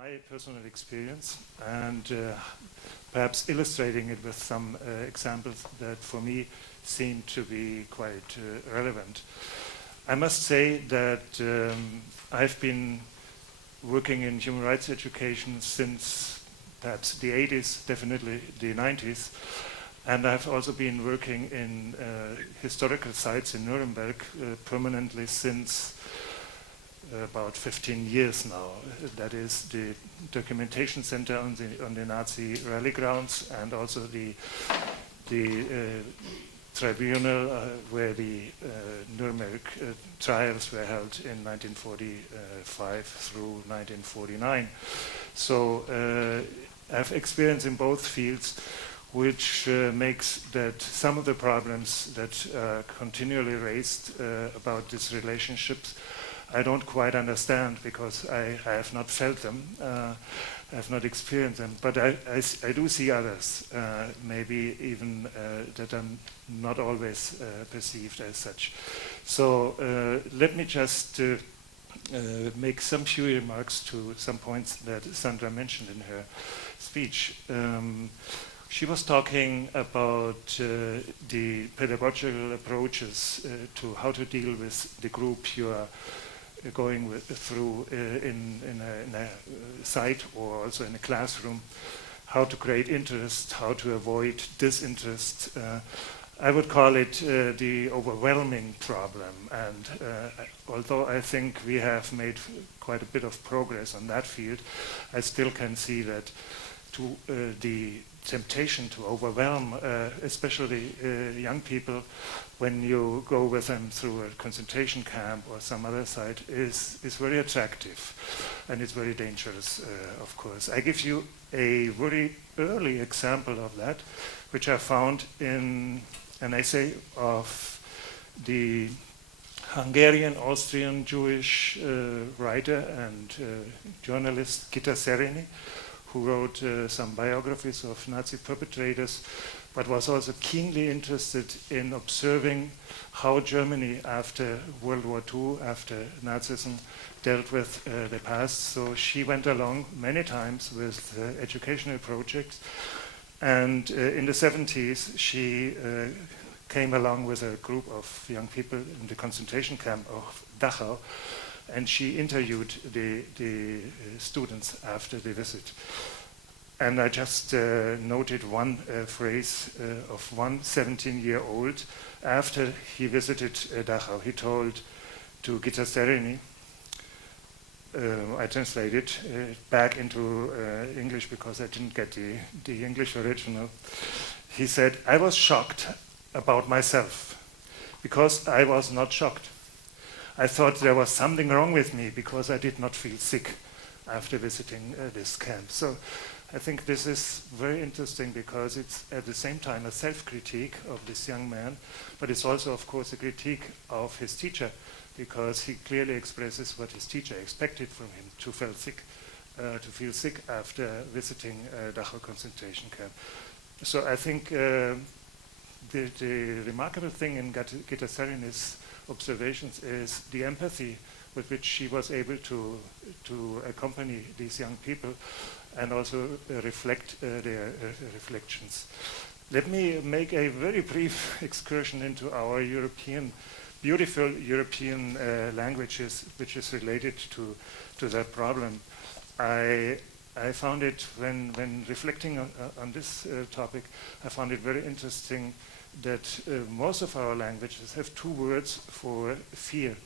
my personal experience and perhaps illustrating it with some examples that for me seem to be quite relevant. I must say that I've been working in human rights education since perhaps the 80s, definitely the 90s, and I've also been working in historical sites in Nuremberg permanently since about 15 years now. That is the documentation center on the Nazi rally grounds, and also the tribunal where the Nuremberg trials were held in 1945 through 1949. So I've experience in both fields, which makes that some of the problems that are continually raised about these relationships I don't quite understand, because I have not felt them, I have not experienced them, but I do see others, maybe even that are not always perceived as such. So let me just make some few remarks to some points that Sandra mentioned in her speech. She was talking about the pedagogical approaches to how to deal with the group you are going through in a site or also in a classroom, how to create interest, how to avoid disinterest. I would call it the overwhelming problem, and although I think we have made quite a bit of progress on that field, I still can see that the temptation to overwhelm, especially young people, when you go with them through a concentration camp or some other site, is very attractive, and it's very dangerous, of course. I give you a very early example of that, which I found in an essay of the Hungarian, Austrian, Jewish writer and journalist Gitta Cirini, who wrote some biographies of Nazi perpetrators, but was also keenly interested in observing how Germany, after World War II, after Nazism, dealt with the past. So she went along many times with educational projects, and in the 70s she came along with a group of young people in the concentration camp of Dachau, and she interviewed the students after the visit. And I just noted one phrase of one 17-year-old. After he visited Dachau, he told to Gitta Cirini, I translated back into English because I didn't get the English original. He said, "I was shocked about myself because I was not shocked. I thought there was something wrong with me because I did not feel sick after visiting this camp." So I think this is very interesting, because it's at the same time a self-critique of this young man, but it's also, of course, a critique of his teacher, because he clearly expresses what his teacher expected from him, to feel sick after visiting Dachau concentration camp. So I think the remarkable thing in Gitta Cirini's observations is the empathy with which she was able to accompany these young people and also reflect their reflections. Let me make a very brief excursion into our beautiful European languages, which is related to that problem. I found it, when reflecting on this topic, I found it very interesting that most of our languages have two words for fear.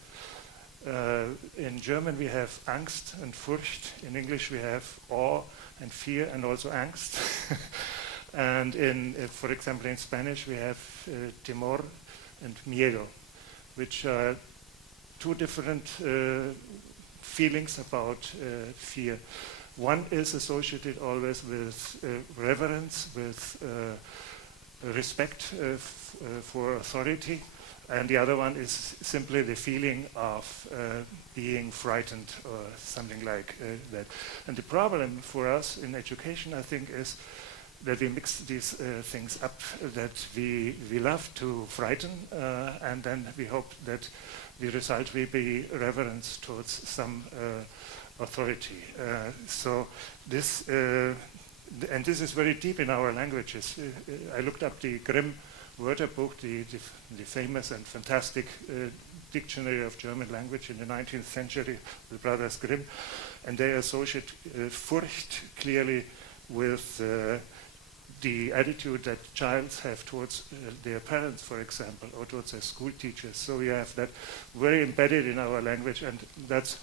In German we have Angst and Furcht. In English we have awe and fear, and also Angst. And for example, in Spanish we have temor and miedo, which are two different feelings about fear. One is associated always with reverence, with respect for authority, and the other one is simply the feeling of being frightened or something like that. And the problem for us in education, I think, is that we mix these things up, that we love to frighten, and then we hope that the result will be reverence towards some authority. So this, and this is very deep in our languages. I looked up the Grimm Wörterbuch, the famous and fantastic dictionary of German language in the 19th century, the brothers Grimm, and they associate Furcht clearly with the attitude that childs have towards their parents, for example, or towards their school teachers. So we have that very embedded in our language, and that's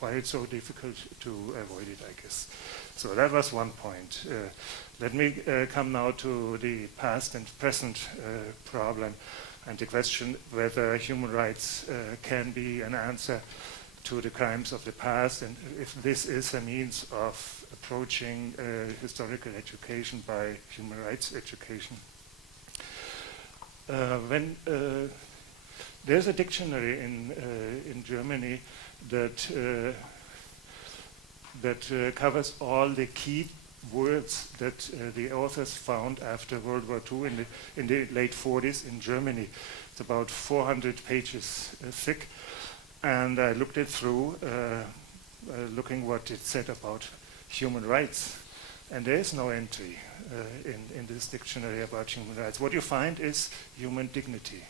why it's so difficult to avoid it, I guess. So that was one point. Let me come now to the past and present problem, and the question whether human rights can be an answer to the crimes of the past, and if this is a means of approaching historical education by human rights education. There's a dictionary in Germany that covers all the key words that the authors found after World War II in the late 40s in Germany. It's about 400 pages thick, and I looked it through, looking what it said about human rights, and there is no entry in this dictionary about human rights. What you find is human dignity.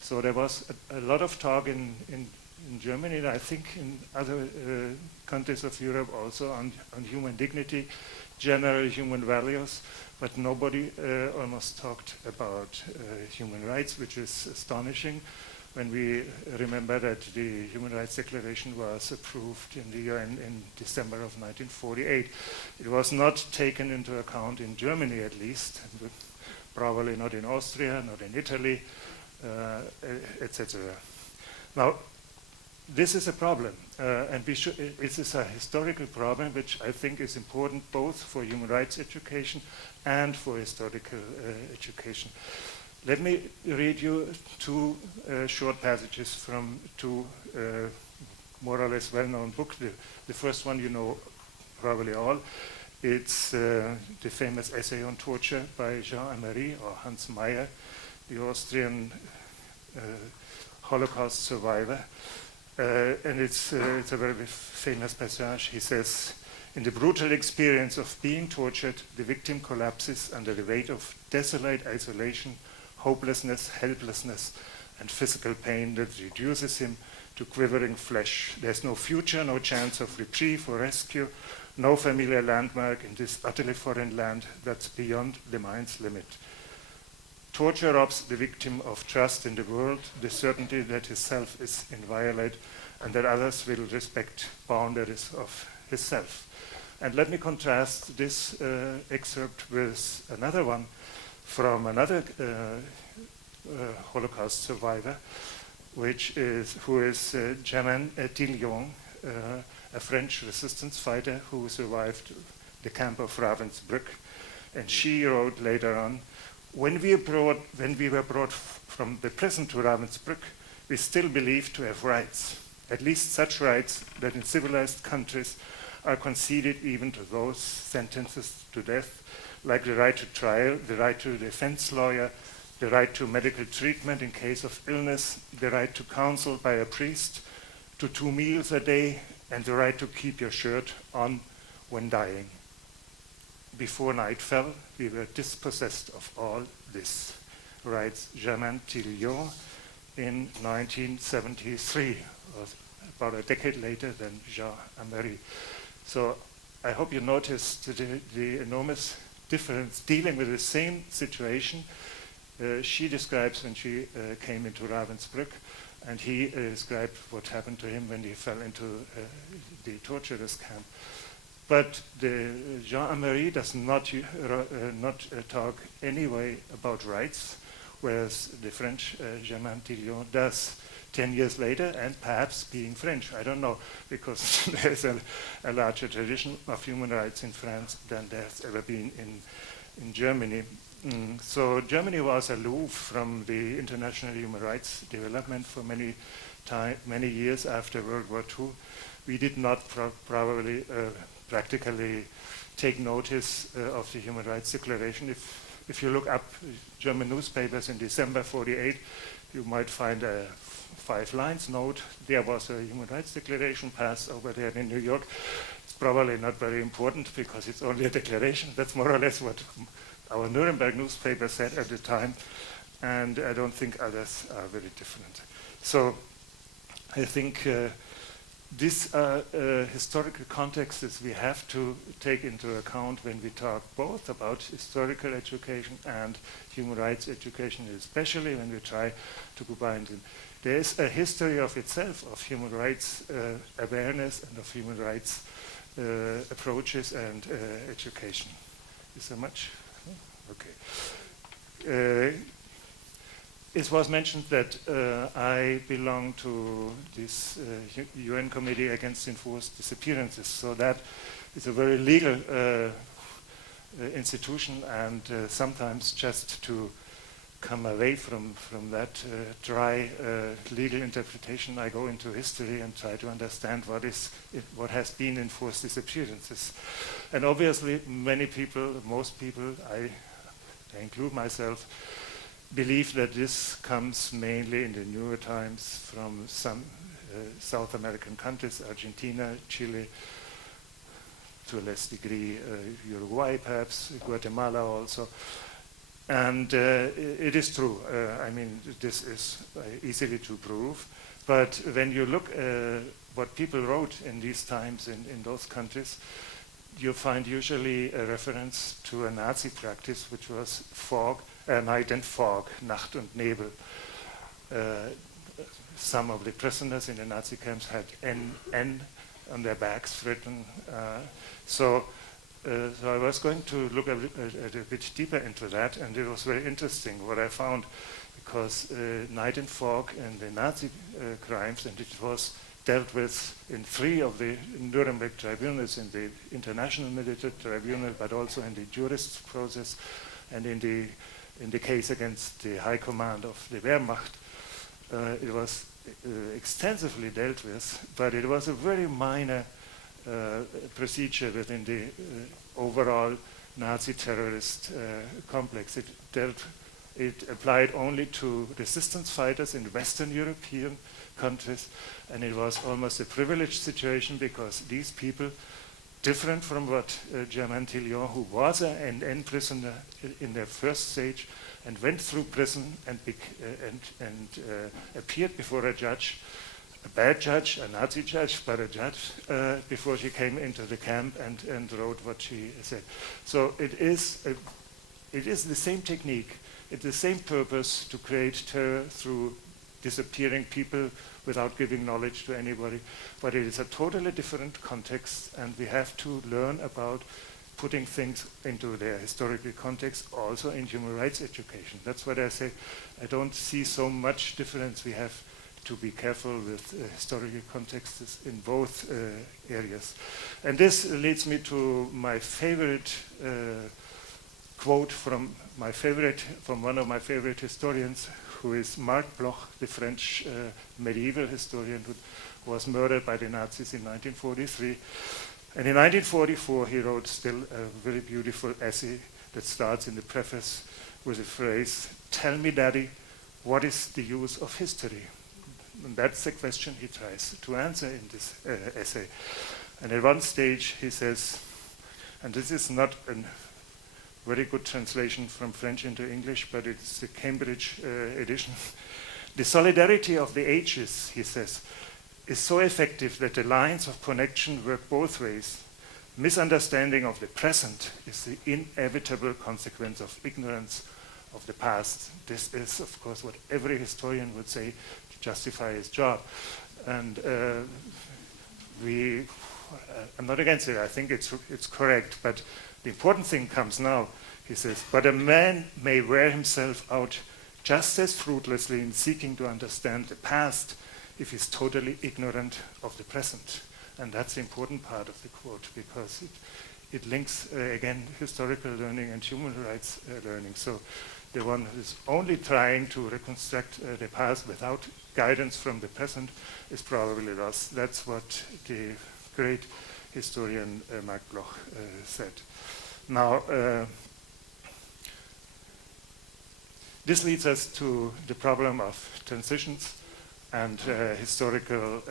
So there was a lot of talk in Germany, and I think in other countries of Europe also, on human dignity, general human values, but nobody almost talked about human rights, which is astonishing when we remember that the Human Rights Declaration was approved in the UN in December of 1948. It was not taken into account in Germany, at least, probably not in Austria, not in Italy, etc. Now, this is a problem, and this is a historical problem which I think is important both for human rights education and for historical education. Let me read you two short passages from two more or less well-known books. The first one you know probably all. It's the famous essay on torture by Jean Amery or Hans Meyer, the Austrian Holocaust survivor. And it's a very famous passage. He says, "In the brutal experience of being tortured, the victim collapses under the weight of desolate isolation, hopelessness, helplessness, and physical pain that reduces him to quivering flesh. There's no future, no chance of reprieve or rescue, no familiar landmark in this utterly foreign land that's beyond the mind's limit. Torture robs the victim of trust in the world, the certainty that his self is inviolate, and that others will respect boundaries of his self." And let me contrast this excerpt with another one from another Holocaust survivor, who is Germaine Tillion, a French resistance fighter who survived the camp of Ravensbrück. And she wrote later on, when we were brought from the prison to Ravensbrück, we still believed to have rights, at least such rights that in civilized countries are conceded even to those sentences to death, like the right to trial, the right to a defense lawyer, the right to medical treatment in case of illness, the right to counsel by a priest, to 2 meals a day, and the right to keep your shirt on when dying. Before night fell, we were dispossessed of all this, writes Germaine Tillion in 1973, about a decade later than Jean Amery. So I hope you noticed the enormous difference dealing with the same situation. She describes when she came into Ravensbrück, and he described what happened to him when he fell into the torturers' camp. But Jean Amery does not talk anyway about rights, whereas the French Germaine Tillion does 10 years later, and perhaps being French, I don't know, because there's a larger tradition of human rights in France than there's ever been in Germany. So Germany was aloof from the international human rights development for many years after World War II. We did not probably practically take notice of the Human Rights Declaration. If you look up German newspapers in December 48, you might find a 5 lines note. There was a Human Rights Declaration passed over there in New York. It's probably not very important because it's only a declaration. That's more or less what our Nuremberg newspaper said at the time, and I don't think others are very different. So I think these are historical contexts we have to take into account when we talk both about historical education and human rights education, especially when we try to combine them. There is a history of itself of human rights awareness and of human rights approaches and education. Is there much? Okay. It was mentioned that I belong to this UN Committee Against Enforced Disappearances, so that is a very legal institution, and sometimes just to come away from that dry legal interpretation, I go into history and try to understand what has been enforced disappearances. And obviously many people, most people, I include myself, believe that this comes mainly in the newer times from some South American countries, Argentina, Chile, to a less degree Uruguay perhaps, Guatemala also. And it is true. I mean, this is easily to prove. But when you look what people wrote in these times in those countries, you find usually a reference to a Nazi practice, which was night and fog, Nacht und Nebel. Some of the prisoners in the Nazi camps had N on their backs written. So I was going to look a bit deeper into that, and it was very interesting what I found, because night and fog and the Nazi crimes, and it was dealt with in 3 of the Nuremberg tribunals, in the International Military Tribunal, but also in the jurist process, and in the case against the High Command of the Wehrmacht. It was extensively dealt with, but it was a very minor procedure within the overall Nazi terrorist complex. It applied only to resistance fighters in Western European countries, and it was almost a privileged situation because these people, different from what Germain Tillion, who was an NN prisoner in their first stage and went through prison and appeared before a judge, a bad judge, a Nazi judge, but a judge, before she came into the camp and wrote what she said. So it is the same technique, it's the same purpose to create terror through disappearing people without giving knowledge to anybody, but it is a totally different context, and we have to learn about putting things into their historical context, also in human rights education. That's what I say. I don't see so much difference. We have to be careful with historical contexts in both areas. And this leads me to my favorite quote from one of my favorite historians, who is Marc Bloch, the French medieval historian who was murdered by the Nazis in 1943. And in 1944, he wrote still a very beautiful essay that starts in the preface with the phrase, "Tell me, Daddy, what is the use of history?" And that's the question he tries to answer in this essay. And at one stage he says, and this is not a very good translation from French into English, but it's the Cambridge edition. "The solidarity of the ages," he says, "is so effective that the lines of connection work both ways. Misunderstanding of the present is the inevitable consequence of ignorance of the past." This is, of course, what every historian would say to justify his job. And I'm not against it. I think it's correct. But the important thing comes now. He says, "But a man may wear himself out just as fruitlessly in seeking to understand the past if he's totally ignorant of the present." And that's the important part of the quote, because it links, again, historical learning and human rights learning. So the one who is only trying to reconstruct the past without guidance from the present is probably lost. That's what the great historian Marc Bloch said. Now, This leads us to the problem of transitions and historical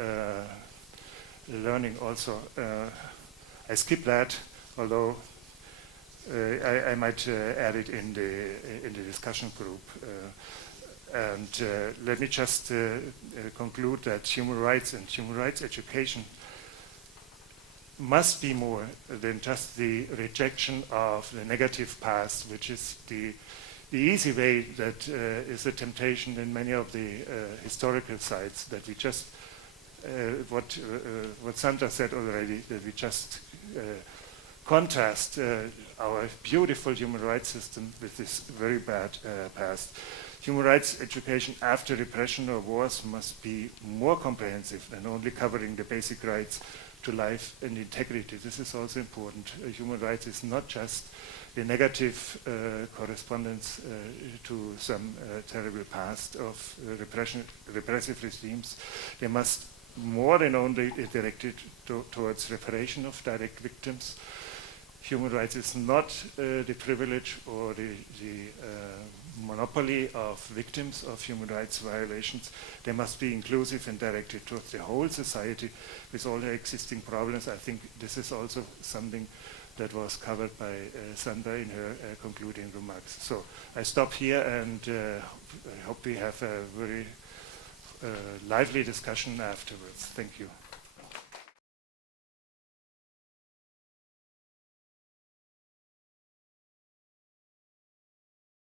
learning also. I skip that, although I might add it in the discussion group. And let me just conclude that human rights and human rights education must be more than just the rejection of the negative past, which is the easy way that is a temptation in many of the historical sites, that we just, what Sandra said already, that we just contrast our beautiful human rights system with this very bad past. Human rights education after repression or wars must be more comprehensive than only covering the basic rights to life and integrity. This is also important. Human rights is not just the negative correspondence to some terrible past of repressive regimes. They must more than only be directed towards reparation of direct victims. Human rights is not the privilege or the monopoly of victims of human rights violations. They must be inclusive and directed towards the whole society with all the existing problems. I think this is also something that was covered by Sandra in her concluding remarks. So I stop here, and I hope we have a very lively discussion afterwards. Thank you.